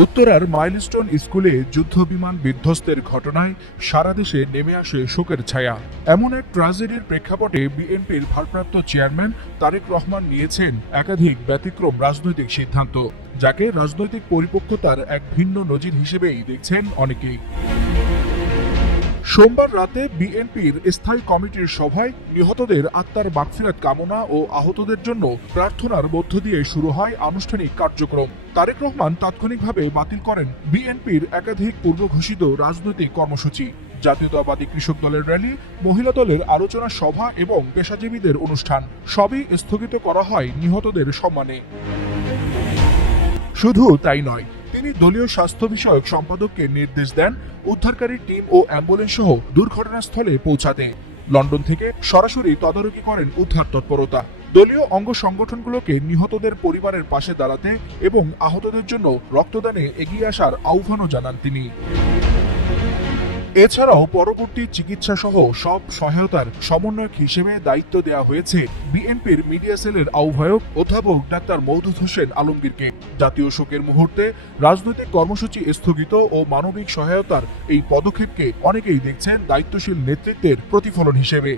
উত্তরার মাইলস্টোন স্কুলে যুদ্ধবিমান বিধ্বস্তের ঘটনায় সারা দেশে নেমে আসে শোকের ছায়া। এমন এক ট্র্যাজেডির প্রেক্ষাপটে বিএনপির ভারপ্রাপ্ত চেয়ারম্যান তারেক রহমান নিয়েছেন একাধিক ব্যতিক্রম রাজনৈতিক সিদ্ধান্ত, যাকে রাজনৈতিক পরিপক্কতার এক ভিন্ন নজির হিসেবেই দেখছেন অনেকেই। সোমবার রাতে বিএনপির স্থায়ী কমিটির সভায় নিহতদের আত্মার মাগফিরাত কামনা ও আহতদের জন্য প্রার্থনার মধ্য দিয়ে শুরু হয় আনুষ্ঠানিক কার্যক্রম। তারেক রহমান তাৎক্ষণিকভাবে বাতিল করেন বিএনপির একাধিক পূর্বঘোষিত রাজনৈতিক কর্মসূচি, জাতীয়তাবাদী কৃষক দলের র্যালি, মহিলা দলের আলোচনা সভা এবং পেশাজীবীদের অনুষ্ঠান সবই স্থগিত করা হয় নিহতদের সম্মানে। শুধু তাই নয়, তিনি দলীয় স্বাস্থ্য বিষয়ক সম্পাদককে নির্দেশ দেন উদ্ধারকারী টিম ও অ্যাম্বুলেন্স সহ দুর্ঘটনাস্থলে পৌঁছাতে। লন্ডন থেকে সরাসরি তদারকি করেন উদ্ধার তৎপরতা। দলীয় অঙ্গ সংগঠনগুলোকে নিহতদের পরিবারের পাশে দাঁড়াতে এবং আহতদের জন্য রক্তদানে এগিয়ে আসার আহ্বানও জানান তিনি। এছাড়াও পরবর্তী চিকিৎসা সহ সব সহায়তার সমন্বয়ক হিসেবে দায়িত্ব দেওয়া হয়েছে বিএনপির মিডিয়া সেলের আহ্বায়ক অধ্যাপক ডাক্তার মওদুদ হোসেন আলমগীরকে। জাতীয় শোকের মুহূর্তে রাজনৈতিক কর্মসূচি স্থগিত ও মানবিক সহায়তার এই পদক্ষেপকে অনেকেই দেখছেন দায়িত্বশীল নেতৃত্বের প্রতিফলন হিসেবে।